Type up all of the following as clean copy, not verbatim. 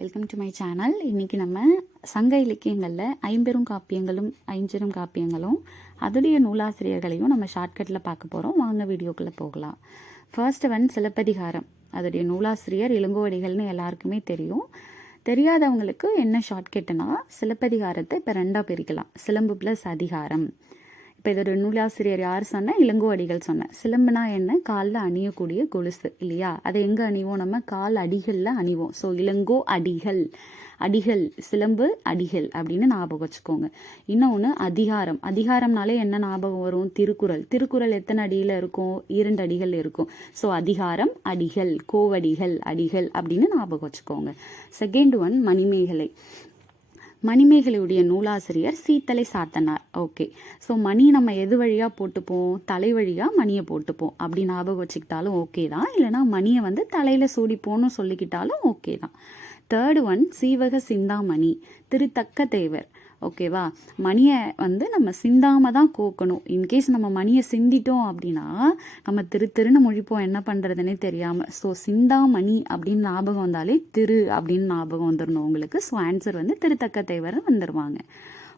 Welcome to my channel. இன்றைக்கி நம்ம சங்க இலக்கியங்களில் ஐம்பெரும் காப்பியங்களும் ஐஞ்சிறும் காப்பியங்களும் அதோடைய நூலாசிரியர்களையும் நம்ம ஷார்ட்கட்டில் பார்க்க போகிறோம். வாங்க வீடியோக்குள்ளே போகலாம். ஃபர்ஸ்ட் சிலப்பதிகாரம். அதோடைய நூலாசிரியர் இளங்கோவடிகள்னு எல்லாருக்குமே தெரியும். தெரியாதவங்களுக்கு என்ன ஷார்ட்கட்டுனா, சிலப்பதிகாரத்தை இப்போ ரெண்டாக பிரிக்கலாம். சிலம்பு ப்ளஸ் அதிகாரம். இப்போ இதோட நூலாசிரியர் யார் சொன்னால், இளங்கோவடிகள் சொன்னேன். சிலம்புனா என்ன? காலில் அணியக்கூடிய கொலுசு இல்லையா? அதை எங்கே அணிவோம்? நம்ம கால் அடிகளில் அணிவோம். ஸோ இளங்கோ அடிகள், அடிகள் சிலம்பு அடிகள் அப்படின்னு ஞாபகம் வச்சுக்கோங்க. இன்னொன்று அதிகாரம். அதிகாரம்னாலே என்ன ஞாபகம் வரும்? திருக்குறள். திருக்குறள் எத்தனை அடியில் இருக்கும்? 2 அடிகள் இருக்கும். ஸோ அதிகாரம் அடிகள், கோவடிகள் அடிகள் அப்படின்னு ஞாபகம் வச்சுக்கோங்க. செகண்ட் மணிமேகலை. மணிமேகலையுடைய நூலாசிரியர் சீத்தலை சாத்தனார். ஓகே, ஸோ மணி நம்ம எது வழியாக போட்டுப்போம்? தலை வழியாக மணியை போட்டுப்போம். அப்படி ஞாபகம் வச்சுக்கிட்டாலும் ஓகே தான். இல்லைனா மணியை தலையில் சூடிப்போன்னு சொல்லிக்கிட்டாலும் ஓகே தான். தேர்ட் சீவக சிந்தாமணி, திருத்தக்க தேவர். ஓகேவா? மணியை நம்ம சிந்தாம தான் கோக்கணும். இன்கேஸ் நம்ம மணியை சிந்திட்டோம் அப்படின்னா நம்ம திருன்னு முழிப்போம், என்ன பண்ணுறதுனே தெரியாமல். ஸோ சிந்தாமணி அப்படின்னு ஞாபகம் வந்தாலே திரு அப்படின்னு ஞாபகம் வந்துடணும் உங்களுக்கு. ஸோ ஆன்சர் திருத்தக்க தேவர் வந்துடுவாங்க.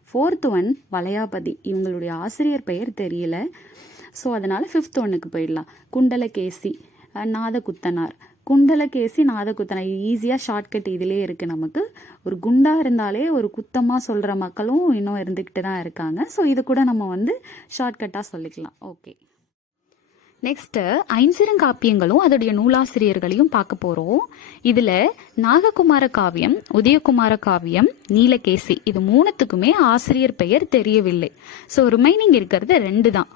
ஃபோர்த் வளையாபதி. இவங்களுடைய ஆசிரியர் பெயர் தெரியல. ஸோ அதனால் ஃபிஃப்த் போயிடலாம். குண்டலகேசி, நாதகுத்தனார். குண்டலகேசி, நாதகுத்தனார் ஈஸியாக ஷார்ட்கட் இதிலே இருக்குது நமக்கு. ஒரு குண்டா இருந்தாலே ஒரு குத்தமாக சொல்கிற மக்களும் இன்னும் இருந்துக்கிட்டு தான் இருக்காங்க. ஸோ இது கூட நம்ம ஷார்ட்கட்டாக சொல்லிக்கலாம். ஓகே, நெக்ஸ்ட்டு ஐஞ்சிறுகாப்பியங்களும் அதோடைய நூலாசிரியர்களையும் பார்க்க போகிறோம். இதில் நாககுமார காவியம், உதயகுமார காவியம், நீலகேசி இது மூணுத்துக்குமே ஆசிரியர் பெயர் தெரியவில்லை. ஸோ ரிமைனிங் இருக்கிறது 2 தான்.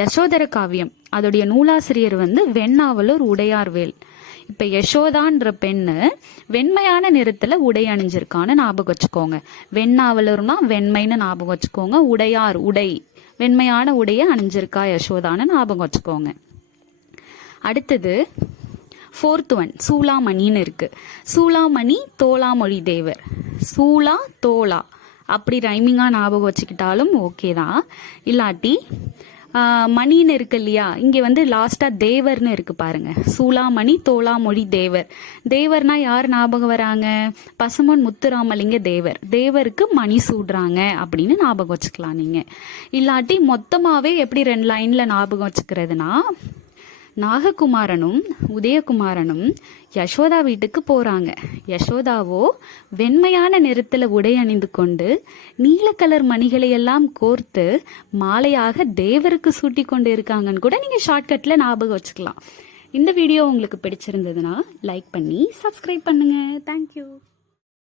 யசோதர காவியம் அதோடைய நூலாசிரியர் வெண்ணாவலூர் உடையார்வேல். இப்போ யசோதான்ற பெண்ணு வெண்மையான நிறத்தில் உடை அணிஞ்சிருக்கான்னு ஞாபகம் வச்சுக்கோங்க. வெண்ணாவலூர்னா வெண்மைன்னு ஞாபகம் வச்சுக்கோங்க. உடையார் உடை, வெண்மையான உடையை அணிஞ்சிருக்கா யசோதான்னு ஞாபகம் வச்சுக்கோங்க. அடுத்தது ஃபோர்த் சூளாமணின்னு இருக்கு. சூளாமணி தோளாமொழி தேவர். சூளா தோளா அப்படி ரைமிங்காக ஞாபகம் வச்சுக்கிட்டாலும் ஓகே தான். இல்லாட்டி மணின்னு இருக்கு இல்லையா, இங்கே லாஸ்ட்டாக தேவர்னு இருக்கு பாருங்க. சூளாமணி தோளாமொழி தேவர். தேவர்னா யார் ஞாபகம் வராங்க? பசுமன் முத்துராமலிங்க தேவர். தேவருக்கு மணி சூடுறாங்க அப்படின்னு ஞாபகம் வச்சுக்கலாம் நீங்கள். இல்லாட்டி மொத்தமாகவே எப்படி 2 லைனில் ஞாபகம் வச்சுக்கிறதுனா, நாககுமாரனும் உதயகுமாரனும் யசோதா வீட்டுக்கு போகிறாங்க. யசோதாவோ வெண்மையான நிறத்தில் உடை அணிந்து கொண்டு நீல கலர் மணிகளை எல்லாம் கோர்த்து மாலையாக தேவருக்கு சூட்டி கொண்டு இருக்காங்கன்னு கூட நீங்கள் ஷார்ட்கட்டில் ஞாபகம் வச்சுக்கலாம். இந்த வீடியோ உங்களுக்கு பிடிச்சிருந்ததுன்னா லைக் பண்ணி சப்ஸ்கிரைப் பண்ணுங்கள். தேங்க்யூ.